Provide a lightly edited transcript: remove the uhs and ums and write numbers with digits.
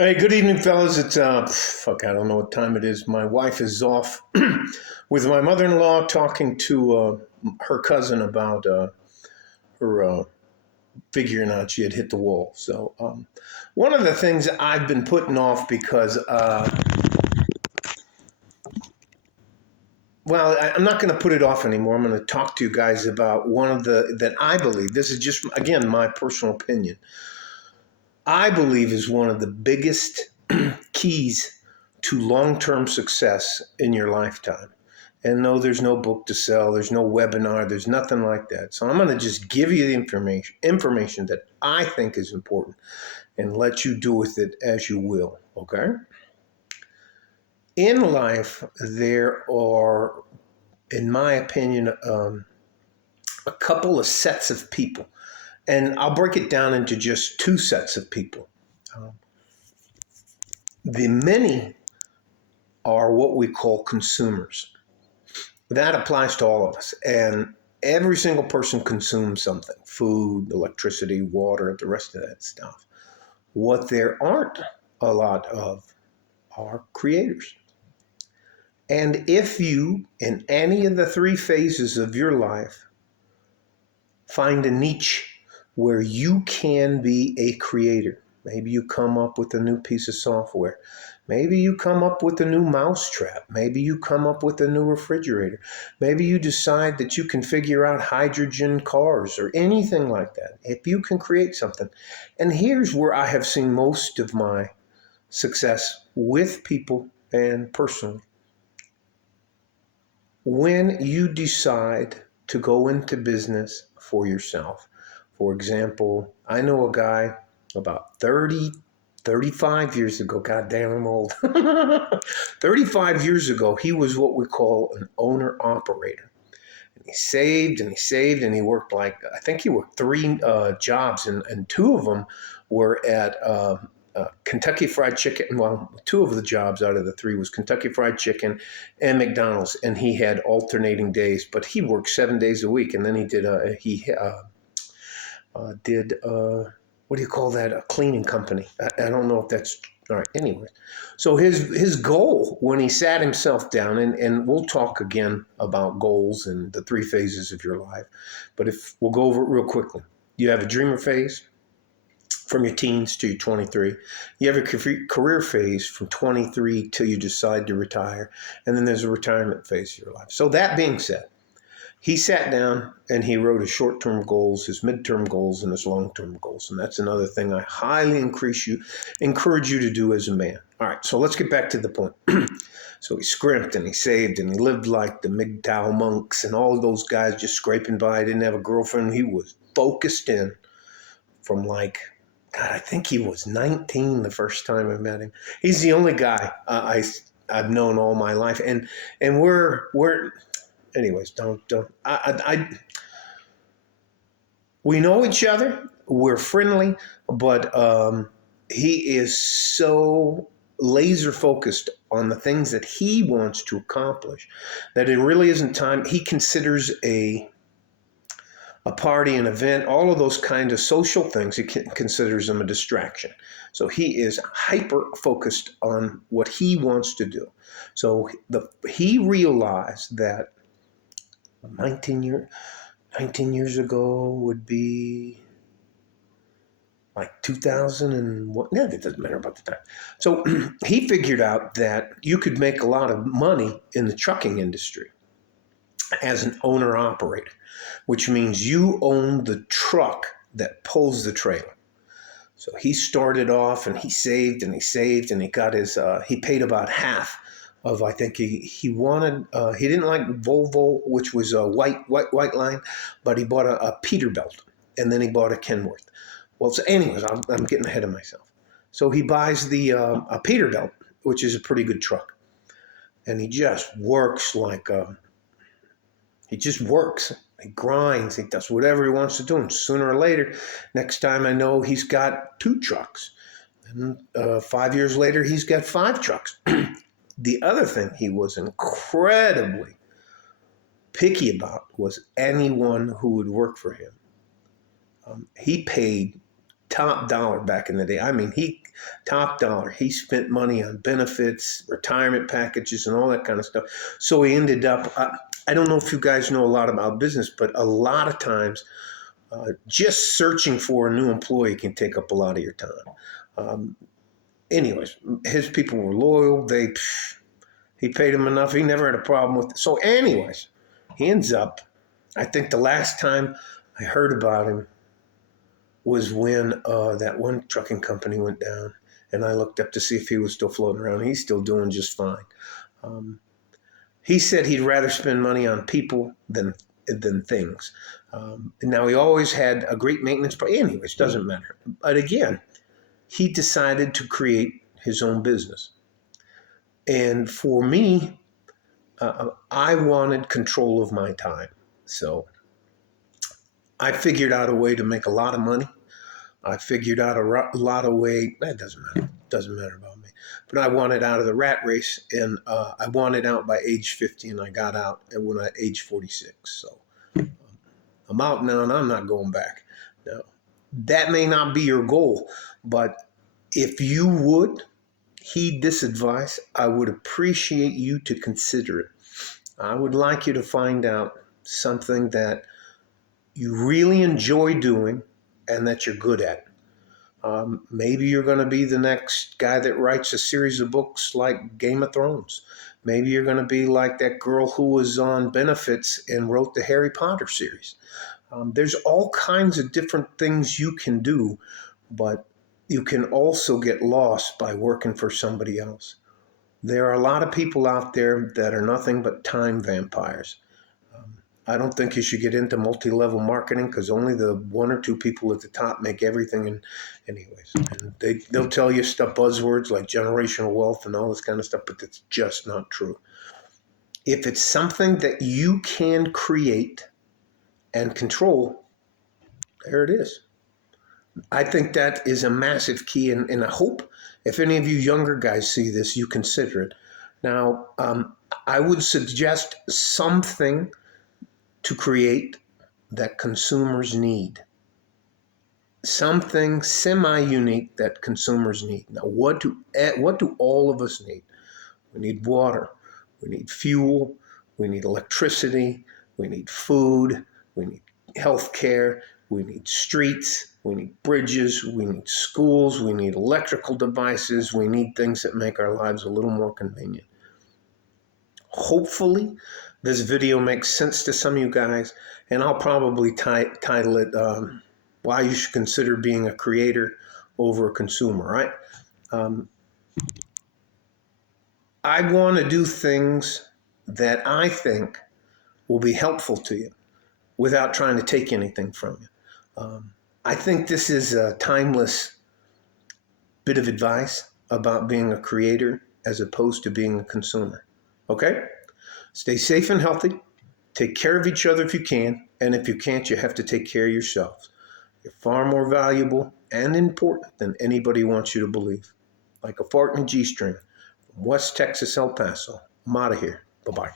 Hey, good evening, fellas. It's fuck, I don't know what time it is. My wife is off with my mother-in-law talking to her cousin about her figuring out she had hit the wall. So, one of the things I've been putting off because, I'm not going to put it off anymore. I'm going to talk to you guys about one of the that I believe. This is just again my personal opinion. I believe is one of the biggest keys to long-term success in your lifetime. And no, there's no book to sell, there's no webinar, there's nothing like that. So I'm going to just give you the information that I think is important and let you do with it as you will, okay? In life, there are, in my opinion, a couple of sets of people. And I'll break it down into just two sets of people. Um, the many are what we call consumers. That applies to all of us. And every single person consumes something: food, electricity, water, the rest of that stuff. What there aren't a lot of are creators. And if you, in any of the three phases of your life, find a niche where you can be a creator, maybe you come up with a new piece of software. Maybe you come up with a new mousetrap. Maybe you come up with a new refrigerator. Maybe you decide that you can figure out hydrogen cars or anything like that. If you can create something. And here's where I have seen most of my success with people and personally. When you decide to go into business for yourself. For example, I know a guy about 35 years ago. God damn, I'm old. 35 years ago, he was what we call an owner operator. And he saved and he saved and he worked I think he worked three jobs, and two of them were at Kentucky Fried Chicken. Well, two of the jobs out of the three was Kentucky Fried Chicken and McDonald's, and he had alternating days, but he worked 7 days a week. And then he did what do you call that? A cleaning company. I don't know if that's all right. Anyway, so his goal when he sat himself down, and we'll talk again about goals and the three phases of your life, but if we'll go over it real quickly. You have a dreamer phase from your teens to your 23. You have a career phase from 23 till you decide to retire, and then there's a retirement phase of your life. So that being said, he sat down and he wrote his short-term goals, his mid-term goals, and his long-term goals. And that's another thing I highly encourage you to do as a man. All right, so let's get back to the point. So he scrimped and he saved and he lived like the MGTOW monks and all of those guys just scraping by. He didn't have a girlfriend. He was focused in from God, I think he was 19 the first time I met him. He's the only guy I've known all my life. And we're anyways, don't. We know each other. We're friendly, but he is so laser focused on the things that he wants to accomplish that it really isn't time. He considers a party, an event, all of those kind of social things, he considers them a distraction. So he is hyper focused on what he wants to do. So he realized that 19 years ago would be like 2001. Yeah, it doesn't matter about the time. So he figured out that you could make a lot of money in the trucking industry as an owner operator, which means you own the truck that pulls the trailer. So he started off and he saved and he saved and he got he paid about half of, I think he wanted, he didn't like Volvo, which was a white line, but he bought a Peterbilt and then he bought a Kenworth. Well, so anyways, I'm getting ahead of myself. So he buys a Peterbilt, which is a pretty good truck. And he just works he just works. He grinds. He does whatever he wants to do. And sooner or later, next time I know, he's got two trucks. And 5 years later, he's got five trucks. The other thing he was incredibly picky about was anyone who would work for him. He paid top dollar back in the day. I mean, he top dollar. He spent money on benefits, retirement packages, and all that kind of stuff. So he ended up. I don't know if you guys know a lot about business, but a lot of times, just searching for a new employee can take up a lot of your time. Um, anyways, his people were loyal. He paid him enough. He never had a problem with it. So, anyways, he ends up. I think the last time I heard about him was when that one trucking company went down, and I looked up to see if he was still floating around. He's still doing just fine. He said he'd rather spend money on people than things. Now he always had a great maintenance plan. Anyways, doesn't matter. But again, he decided to create his own business. And for me, I wanted control of my time. So I figured out a way to make a lot of money. I figured out a lot of way. That doesn't matter. Doesn't matter about me. But I wanted out of the rat race, and I wanted out by age 50, and I got out when I age 46. So I'm out now, and I'm not going back. Now, that may not be your goal, but if you would heed this advice, I would appreciate you to consider it. I would like you to find out something that you really enjoy doing and that you're good at. Maybe you're going to be the next guy that writes a series of books like Game of Thrones. Maybe you're going to be like that girl who was on benefits and wrote the Harry Potter series. There's all kinds of different things you can do, but you can also get lost by working for somebody else. There are a lot of people out there that are nothing but time vampires. I don't think you should get into multi-level marketing because only the one or two people at the top make everything. And anyways, and they'll tell you stuff, buzzwords like generational wealth and all this kind of stuff, but it's just not true. If it's something that you can create and control, there it is. I think that is a massive key, and I hope if any of you younger guys see this, you consider it. Now, I would suggest something to create that consumers need. Something semi-unique that consumers need. Now, what do all of us need? We need water, we need fuel, we need electricity, we need food, we need health care, we need streets, we need bridges, we need schools, we need electrical devices, we need things that make our lives a little more convenient. Hopefully, this video makes sense to some of you guys, and I'll probably title it Why You Should Consider Being a Creator Over a Consumer, right? I want to do things that I think will be helpful to you without trying to take anything from you. I think this is a timeless bit of advice about being a creator as opposed to being a consumer. Okay? Stay safe and healthy. Take care of each other if you can. And if you can't, you have to take care of yourselves. You're far more valuable and important than anybody wants you to believe. Like a fart in a G-string. From West Texas, El Paso. I'm out of here. Bye-bye.